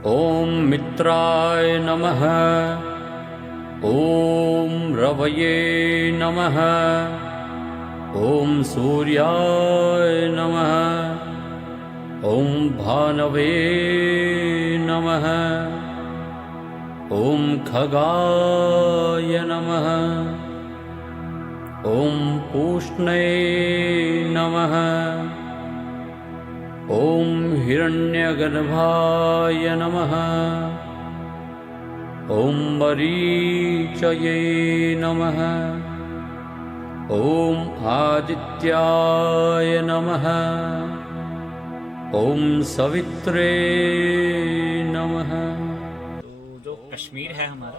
ॐ मित्राय नमः। ॐ रवये नमः। ॐ सूर्याय नमः। ॐ भानवे नमः। ॐ खगाय नमः। ॐ पूष्णे नमः। ॐ हिरण्यगर्भाय नमः। ॐ मरीचये नमः। ॐ आदित्याय नमः। ॐ सवित्रे नमः। तो जो कश्मीर है हमारा,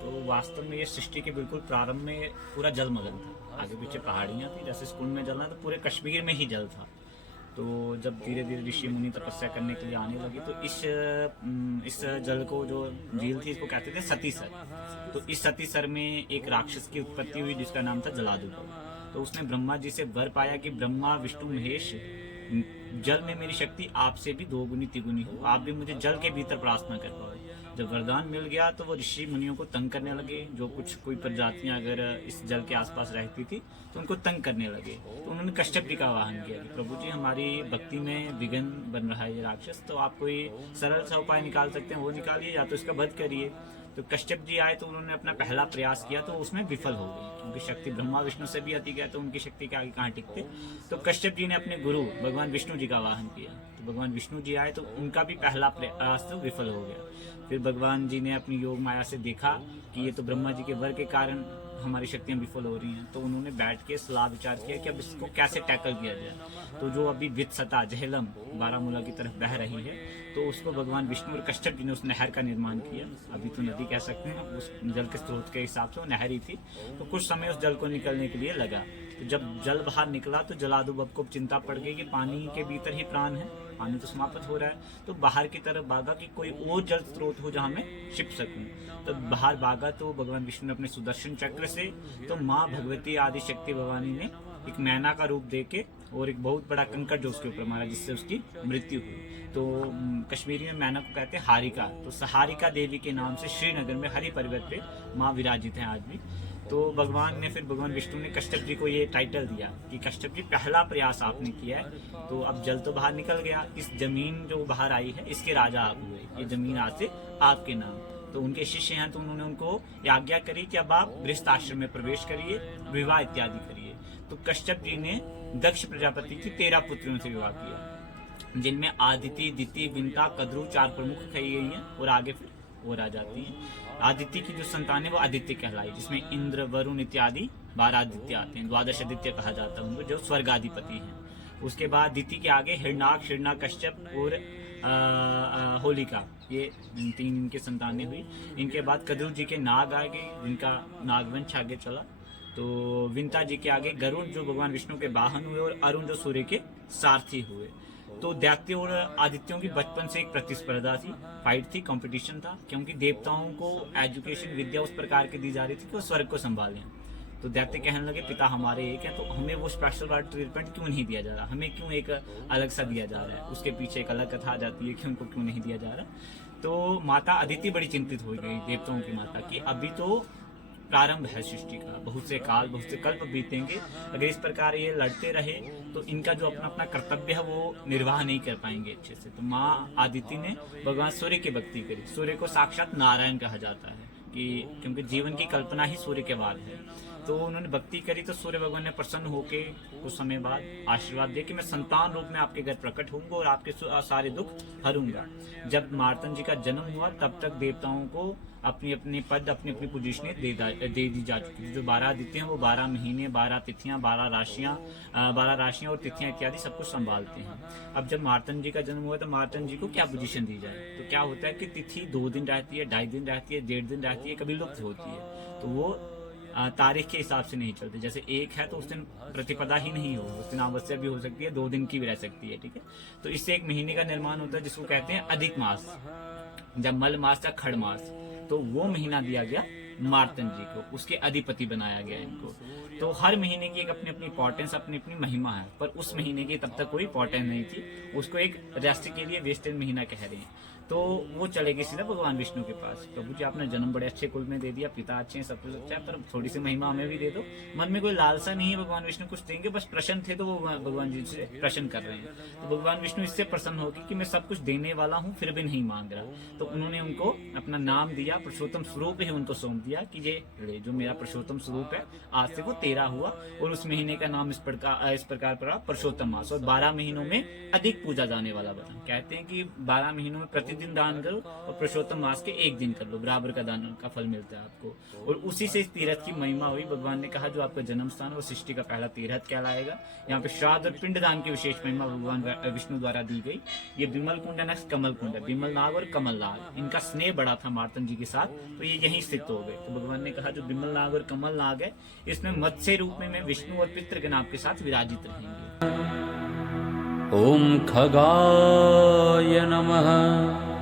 तो वास्तव में ये सृष्टि के बिल्कुल प्रारंभ में पूरा जलमग्न था। आगे पीछे पहाड़ियाँ थी, जैसे स्कूल में जलना तो पूरे कश्मीर में ही जल था। तो जब धीरे धीरे ऋषि मुनि तपस्या करने के लिए आने लगे तो इस जल को, जो झील थी, इसको कहते थे सतीसर। तो इस सतीसर में एक राक्षस की उत्पत्ति हुई जिसका नाम था जलादु। तो उसने ब्रह्मा जी से वर पाया कि ब्रह्मा विष्णु महेश, जल में मेरी शक्ति आपसे भी दोगुनी तिगुनी हो, आप भी मुझे जल के भीतर प्रार्थना कर पाओ। जब वरदान मिल गया तो वो ऋषि मुनियों को तंग करने लगे। जो कोई प्रजातियां अगर इस जल के आसपास रहती थी तो उनको तंग करने लगे। तो उन्होंने कश्यप जी का आह्वान किया कि प्रभु जी, हमारी भक्ति में विघ्न बन रहा है ये राक्षस, तो आप कोई सरल सा उपाय निकाल सकते हैं, वो निकालिए, या तो इसका वध करिए। तो कश्यप जी आए तो उन्होंने अपना पहला प्रयास किया, तो उसमें विफल हो गई, क्योंकि शक्ति ब्रह्मा विष्णु से भी अधिक है, तो उनकी शक्ति के आगे कहाँ टिकते। तो कश्यप जी ने अपने गुरु भगवान विष्णु जी का आह्वान किया। तो भगवान विष्णु जी आए तो उनका भी पहला प्रयास तो विफल हो गया। फिर भगवान जी ने अपनी योग माया से देखा कि ये तो ब्रह्मा जी के वर के कारण हमारी शक्तियां विफल हो रही हैं। तो उन्होंने बैठ के सलाह विचार किया कि अब इसको कैसे टैकल किया जाए। तो जो अभी वित्सता झेलम बारामूला की तरफ बह रही है, तो उसको भगवान विष्णु और कश्यप जी ने उस नहर का निर्माण किया। अभी तो नदी कह सकते हैं, उस जल के स्रोत के हिसाब से वो नहर ही थी। तो कुछ समय उस जल को निकलने के लिए लगा। तो जब जल बाहर निकला तो जलादु बब को चिंता पड़ गई कि पानी के भीतर ही प्राण है, पानी तो समाप्त हो रहा है। तो बाहर की तरफ भागा कि कोई और जल स्रोत हो जहाँ मैं छिप सकूं। तो बाहर भागा तो भगवान विष्णु ने अपने सुदर्शन चक्र से, तो माँ भगवती आदि शक्ति भवानी ने एक मैना का रूप देके और एक बहुत बड़ा कंकड़ जो उसके ऊपर मारा, जिससे उसकी मृत्यु हुई। तो कश्मीरी में मैना को कहते हैं हारिका। तो सहारिका देवी के नाम से श्रीनगर में हरि पर्वत पे माँ विराजित है आज भी। तो भगवान विष्णु ने कश्यप जी को ये टाइटल दिया कि कश्यप जी, पहला प्रयास आपने किया है, तो अब जल तो बाहर निकल गया, इस जमीन जो बाहर आई है इसके राजा आप हुए, ये जमीन आज से आपके नाम। तो उनके शिष्य हैं, तो उन्होंने उनको आज्ञा करी कि अब आप गृहस्थ आश्रम में प्रवेश करिए, विवाह इत्यादि करिए। तो कश्यप जी ने दक्ष प्रजापति की 13 पुत्रियों से विवाह किया, जिनमें आदिति, दिति, विंता, कद्रु 4 प्रमुख कही गई हैं, और आगे फिर और आ जाती हैं। आदित्य की जो संतान है वो आदित्य कहलाई, जिसमें इंद्र, वरुण इत्यादि 12 आदित्य आते हैं। द्वादश आदित्य कहा जाता है उनको, जो स्वर्गाधिपति हैं। उसके बाद दिति के आगे हिरण्यक, कश्यप और होलिका, ये 3 इनके संतानें हुई। इनके बाद कद्रु जी के नाग आगे, जिनका नागवंश आगे चला। तो विंता जी के आगे गरुड़, जो भगवान विष्णु के वाहन हुए, और अरुण, जो सूर्य के सारथी हुए। तो दैत्य और आदित्यों की बचपन से एक प्रतिस्पर्धा थी, फाइट थी, कंपटीशन था, क्योंकि देवताओं को एजुकेशन, विद्या उस प्रकार की दी जा रही थी कि वो स्वर्ग को संभालें। तो दैत्य कहने लगे, पिता हमारे एक है, तो हमें वो स्पेशल वर्ड ट्रीटमेंट क्यों नहीं दिया जा रहा, हमें क्यों एक अलग सा दिया जा रहा है। उसके पीछे एक अलग कथा आ जाती है कि उनको क्यों नहीं दिया जा रहा। तो माता अदिति बड़ी चिंतित हो गई, देवताओं की माता, कि अभी तो प्रारंभ है सृष्टि का, बहुत से काल, बहुत से कल्प बीतेंगे, अगर इस प्रकार ये लड़ते रहे तो इनका जो अपना अपना कर्तव्य है वो निर्वाह नहीं कर पाएंगे अच्छे से। तो माँ आदिति ने भगवान सूर्य की भक्ति करी। सूर्य को साक्षात नारायण कहा जाता है, कि क्योंकि जीवन की कल्पना ही सूर्य के बाद है। तो उन्होंने भक्ति करी, तो सूर्य भगवान ने प्रसन्न होके कुछ समय बाद आशीर्वाद दिया कि मैं संतान रूप में आपके घर प्रकट होऊंगा और आपके सारे दुख हरूंगा। जब मार्तन जी का जन्म हुआ तब तक देवताओं को अपनी अपनी पद, अपनी अपनी पोजीशनें दे दी जा चुकी थी। जो 12 आदित्य हैं वो 12 महीने, 12 तिथियां, 12 राशियां और तिथियां इत्यादि सब कुछ संभालते हैं। अब जब मार्तन जी का जन्म हुआ तो मार्तन जी को क्या पोजीशन दी जाए। तो क्या होता है कि तिथि 2 दिन रहती है, 2.5 दिन रहती है, 1.5 दिन रहती है, कभी लुप्त होती है। तो वो तारीख के हिसाब से नहीं चलते। जैसे 1 है तो उस दिन प्रतिपदा ही नहीं हो, उस दिन अमावस्या भी हो सकती है, 2 दिन की भी रह सकती है, ठीक है। तो इससे एक महीने का निर्माण होता है, जिसको कहते हैं अधिक मास। जब मल मास या खड़ मास, तो वो महीना दिया गया मार्तन जी को, उसके अधिपति बनाया गया इनको। तो हर महीने की एक अपनी अपनी इंपॉर्टेंस, अपनी अपनी महिमा है, पर उस महीने की तब तक कोई इंपॉर्टेंस नहीं थी। उसको एक रेस्ट के लिए वेस्टर्न महीना कह रहे हैं। तो वो चले गए सीधा भगवान विष्णु के पास। प्रभु जी आपने जन्म बड़े अच्छे कुल में दे दिया, पिता अच्छे हैं, सब कुछ अच्छा है, पर थोड़ी सी महिमा हमें भी दे दो। मन में कोई लालसा नहीं है, भगवान विष्णु कुछ देंगे, बस प्रसन्न थे तो वो भगवान जी से प्रसन्न कर रहे हैं। तो भगवान विष्णु इससे प्रसन्न हो गए कि मैं सब कुछ देने वाला हूँ फिर भी नहीं मांग रहा। तो उन्होंने उनको अपना नाम दिया, पुरुषोत्तम स्वरूप ही उनको सौंप दिया कि ये ले जो मेरा पुरुषोत्तम स्वरूप है, आज से वो 13 हुआ। और उस महीने का नाम इस प्रकार पड़ा पुरुषोत्तम मास। और 12 महीनों में अधिक पूजा जाने वाला बता। कहते हैं कि 12 महीनों में प्रतिदिन दान करो और पुरुषोत्तम मास के एक दिन कर लो, बराबर का दान का फल मिलता है आपको। और उसी से इस तीर्थ की महिमा हुई। भगवान ने कहा जो आपका जन्म स्थान वो सृष्टि का पहला तीर्थ कहलाएगा। यहाँ पे श्राद्ध और पिंडदान की विशेष महिमा भगवान विष्णु द्वारा दी गई। ये बिमल कुंड है, नेक्स्ट कमल कुंड है। बिमल नाग और कमल नाग, इनका स्नेह बड़ा था मार्तन जी के साथ, तो ये यहीं स्थित हो गए। तो भगवान ने कहा जो बिमल नाग और कमल नाग है, इसमें मत्स्य रूप में मैं विष्णु और पितृगण आपके साथ विराजित रहेंगे। ॐ खगाय नमः।